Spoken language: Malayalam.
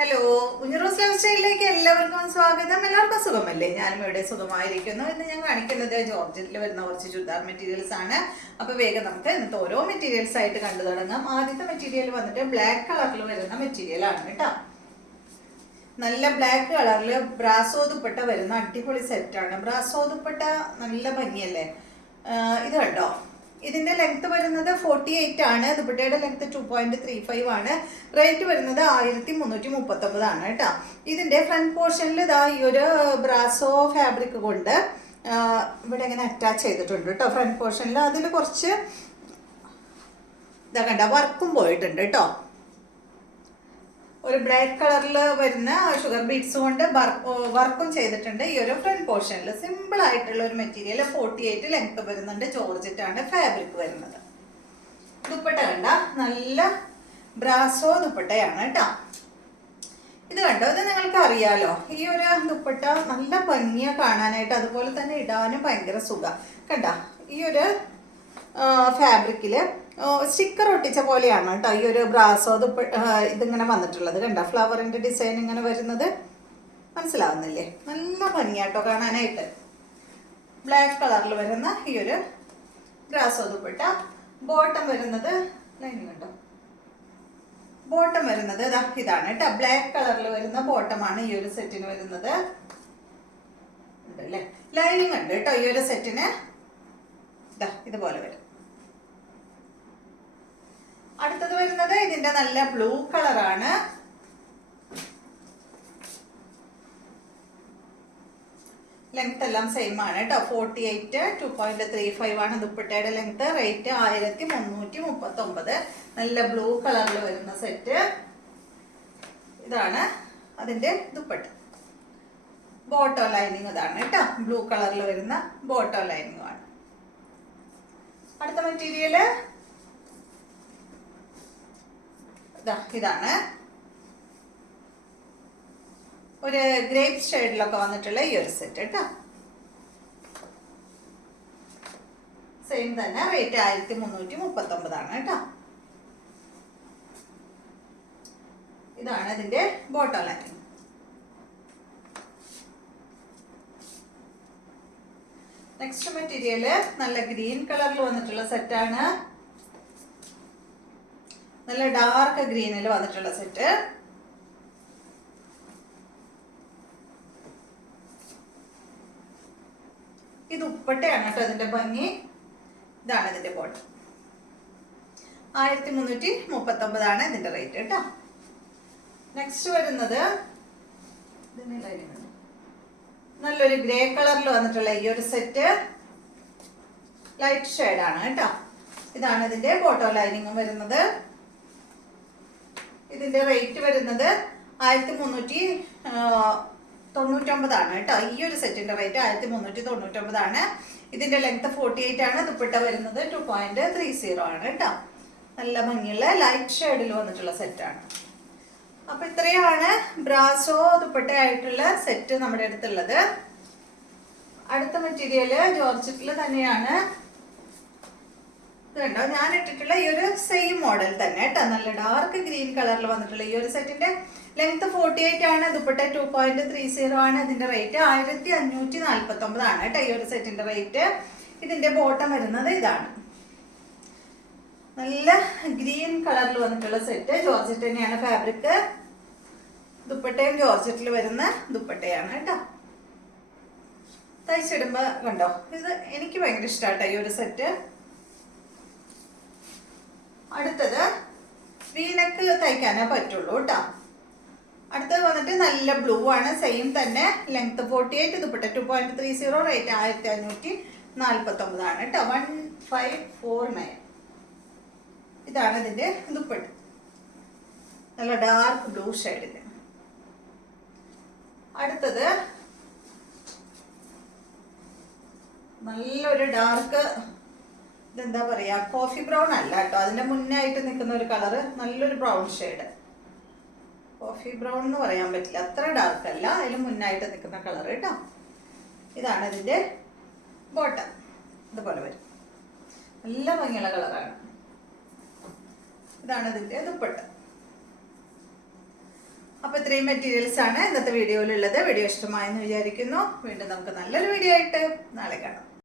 ഹലോ, ഉഞ്ഞറോസ് ലൈഫ് സ്റ്റൈലിലേക്ക് എല്ലാവർക്കും സ്വാഗതം. എല്ലാവർക്കും സുഖമല്ലേ? ഞാനും ഇവിടെ സുഖമായിരിക്കുന്നു. ഇന്ന് ഞാൻ കാണിക്കുന്നത് ജോർജറ്റിൽ വരുന്ന കുറച്ച് ചുരിദാർ മെറ്റീരിയൽസ് ആണ്. അപ്പൊ വേഗം നമുക്ക് ഇന്നത്തെ ഓരോ മെറ്റീരിയൽസ് ആയിട്ട് കണ്ടു തുടങ്ങാം. ആദ്യത്തെ മെറ്റീരിയൽ വന്നിട്ട് ബ്ലാക്ക് കളറിൽ വരുന്ന മെറ്റീരിയൽ ആണ് കേട്ടോ. നല്ല ബ്ലാക്ക് കളറിൽ ബ്രാസോ ദുപ്പട്ട വരുന്ന അടിപൊളി സെറ്റാണ്. ബ്രാസോ ദുപ്പട്ട നല്ല ഭംഗിയല്ലേ? ഇത് കണ്ടോ, ഇതിന്റെ ലെങ്ത് വരുന്നത് 48 ആണ്. ദുപ്പട്ടയുടെ ലെങ്ത് 2.35 ആണ്. റേറ്റ് വരുന്നത് 1339 ആണ് കേട്ടോ. ഇതിന്റെ ഫ്രണ്ട് പോർഷനിൽ ഇതാ ഈ ഒരു ബ്രാസോ ഫാബ്രിക് കൊണ്ട് ഇവിടെ ഇങ്ങനെ അറ്റാച്ച് ചെയ്തിട്ടുണ്ട് കേട്ടോ. ഫ്രണ്ട് പോർഷനിൽ അതിൽ കുറച്ച് ഇതാ കണ്ട വർക്കും പോയിട്ടുണ്ട് കേട്ടോ. ഒരു ബ്ലാക്ക് കളറിൽ വരുന്ന ഷുഗർ ബീഡ്സ് കൊണ്ട് വർക്കും ചെയ്തിട്ടുണ്ട് ഈ ഒരു ഫ്രണ്ട് പോർഷനിൽ. സിമ്പിൾ ആയിട്ടുള്ള ഒരു മെറ്റീരിയൽ. 48 ലെങ്ത് വരുന്നുണ്ട്. ജോർജറ്റ് ആണ് ഫാബ്രിക് വരുന്നത്. ദുപ്പട്ട കണ്ട നല്ല ബ്രാസോ ദുപ്പട്ടയാണ് കേട്ടോ. ഇത് കണ്ടോ, ഇത് നിങ്ങൾക്ക് അറിയാലോ. ഈ ഒരു ദുപ്പട്ട നല്ല ഭംഗിയാ കാണാനായിട്ട്, അതുപോലെ തന്നെ ഇടാനും ഭയങ്കര സുഖം. കണ്ട ഈ ഒരു ഫാബ്രിക്കില് സ്റ്റിക്കർ ഒട്ടിച്ച പോലെയാണ് കേട്ടോ ഈ ഒരു ബ്രാസോ ഇതിങ്ങനെ വന്നിട്ടുള്ളത്. കണ്ട ഫ്ലവറിന്റെ ഡിസൈൻ ഇങ്ങനെ വരുന്നത് മനസ്സിലാവുന്നില്ലേ? നല്ല ഭംഗിയാട്ടോ കാണാനായിട്ട്. ബ്ലാക്ക് കളറിൽ വരുന്ന ഈ ഒരു ബ്രാസോ ദുപ്പട്ട. ബോട്ടം വരുന്നത് ലൈനിങ് കണ്ടോ, ബോട്ടം വരുന്നത് ഇതാണ് കേട്ടോ. ബ്ലാക്ക് കളറിൽ വരുന്ന ബോട്ടമാണ് ഈ ഒരു സെറ്റിന് വരുന്നത്. ഉണ്ടല്ലേ, ലൈനിങ് ഉണ്ട് കേട്ടോ ഈ ഒരു സെറ്റിന്. ഇതുപോലെ വരും. അടുത്തത് വരുന്നത് ഇതിന്റെ നല്ല ബ്ലൂ കളറാണ്. ലെങ്ത് എല്ലാം സെയിം ആണ് കേട്ടോ. 48 2.35 ആണ് ദുപ്പട്ടയുടെ ലെങ്ത്. റേറ്റ് 1339. നല്ല ബ്ലൂ കളറിൽ വരുന്ന സെറ്റ്. ഇതാണ് അതിന്റെ ദുപ്പട്ട. ബോട്ടോ ലൈനിങ് ഇതാണ് കേട്ടോ. ബ്ലൂ കളറിൽ വരുന്ന ബോട്ടോ ലൈനിങ് ആണ്. അടുത്ത മെറ്റീരിയല് ഇതാണ്. ഒരു ഗ്രേപ്പ് ഷെയ്ഡിലൊക്കെ വന്നിട്ടുള്ള ഈ ഒരു സെറ്റ് കേട്ടോ. സെയിം തന്നെ. റേറ്റ് 1339 ആണ് കേട്ടോ. ഇതാണ് ഇതിന്റെ ബോട്ടം ലൈനിങ്. നെക്സ്റ്റ് മെറ്റീരിയല് നല്ല ഗ്രീൻ കളറിൽ വന്നിട്ടുള്ള സെറ്റാണ്. നല്ല ഡാർക്ക് ഗ്രീനിൽ വന്നിട്ടുള്ള സെറ്റ്. ഇത് ഉപ്പട്ടയാണ് കേട്ടോ ഇതിന്റെ ഭംഗി. ഇതാണ് ഇതിന്റെ ബോട്ടം. 1339 ആണ് ഇതിന്റെ റേറ്റ് കേട്ടോ. നെക്സ്റ്റ് വരുന്നത് നല്ലൊരു ഗ്രേ കളറിൽ വന്നിട്ടുള്ള ഈ ഒരു സെറ്റ്. ലൈറ്റ് ഷെയ്ഡ് ആണ് കേട്ടോ. ഇതാണ് ഇതിന്റെ ബോട്ടോ ലൈനിങ്ങും വരുന്നത്. ഇതിന്റെ റേറ്റ് വരുന്നത് 1399 ആണ് കേട്ടോ. ഈ ഒരു സെറ്റിന്റെ റേറ്റ് 1399 ആണ്. ഇതിന്റെ ലെങ്ത് 48 ആണ്. ദുപ്പട്ട വരുന്നത് 2.30 ആണ് കേട്ടോ. നല്ല ഭംഗിയുള്ള ലൈറ്റ് ഷെയ്ഡിൽ വന്നിട്ടുള്ള സെറ്റാണ്. അപ്പൊ ഇത്രയാണ് ബ്രാസോ ദുപ്പട്ട ആയിട്ടുള്ള സെറ്റ് നമ്മുടെ അടുത്തുള്ളത്. അടുത്ത മെറ്റീരിയല് ജോർജറ്റിൽ തന്നെയാണ്. കണ്ടോ, ഞാൻ ഇട്ടിട്ടുള്ള ഈ ഒരു സെയിം മോഡൽ തന്നെ കേട്ടോ. നല്ല ഡാർക്ക് ഗ്രീൻ കളറിൽ വന്നിട്ടുള്ള ഈ ഒരു സെറ്റിന്റെ ലെങ്ത് 48 ആണ്. ദുപ്പട്ട 2.30 ആണ്. ഇതിന്റെ റേറ്റ് 1549 ആണ് കേട്ടോ ഈ ഒരു സെറ്റിന്റെ റേറ്റ്. ഇതിന്റെ ബോട്ടം വരുന്നത് ഇതാണ്. നല്ല ഗ്രീൻ കളറിൽ വന്നിട്ടുള്ള സെറ്റ്. ജോർജറ്റ് തന്നെയാണ് ഫാബ്രിക്. ദുപ്പട്ടയും ജോർജറ്റിൽ വരുന്ന ദുപ്പട്ടയാണ് കേട്ടോ. തയ്ച്ചിടുമ്പോ കണ്ടോ, ഇത് എനിക്ക് ഭയങ്കര ഇഷ്ടമാട്ടോ ഈ ഒരു സെറ്റ്. അടുത്തത് വീനക്ക് തയ്ക്കാനേ പറ്റുള്ളൂ കേട്ടോ. അടുത്തത് വന്നിട്ട് നല്ല ബ്ലൂ ആണ്. സെയിം തന്നെ. ലെങ്ത് 48. ദുപ്പട്ട 2.30. റേറ്റ് 1549 ആണ് കേട്ടോ. 1549. ഇതാണ് ഇതിന്റെ ദുപ്പട്ട. നല്ല ഡാർക്ക് ബ്ലൂ ഷെയ്ഡില്. അടുത്തത് നല്ലൊരു ഡാർക്ക്, ഇതെന്താ പറയാ, കോഫി ബ്രൗൺ അല്ല കേട്ടോ. അതിന്റെ മുന്നായിട്ട് നിൽക്കുന്ന ഒരു കളറ്. നല്ലൊരു ബ്രൗൺ ഷെയ്ഡ്. കോഫി ബ്രൗൺ എന്ന് പറയാൻ പറ്റില്ല, അത്ര ഡാർക്ക് അല്ല. അതിന് മുന്നായിട്ട് നിൽക്കുന്ന കളർ കേട്ടോ. ഇതാണ് ഇതിന്റെ ബോട്ടം. ഇതുപോലെ വരും. നല്ല ഭംഗിയുള്ള കളറാണ്. ഇതാണ് ഇതിന്റെ ദുപ്പട്ട. അപ്പൊ ഇത്രയും മെറ്റീരിയൽസ് ആണ് ഇന്നത്തെ വീഡിയോയിലുള്ളത്. വീഡിയോ ഇഷ്ടമായെന്ന് വിചാരിക്കുന്നു. വീണ്ടും നമുക്ക് നല്ലൊരു വീഡിയോ ആയിട്ട് നാളെ കാണാം.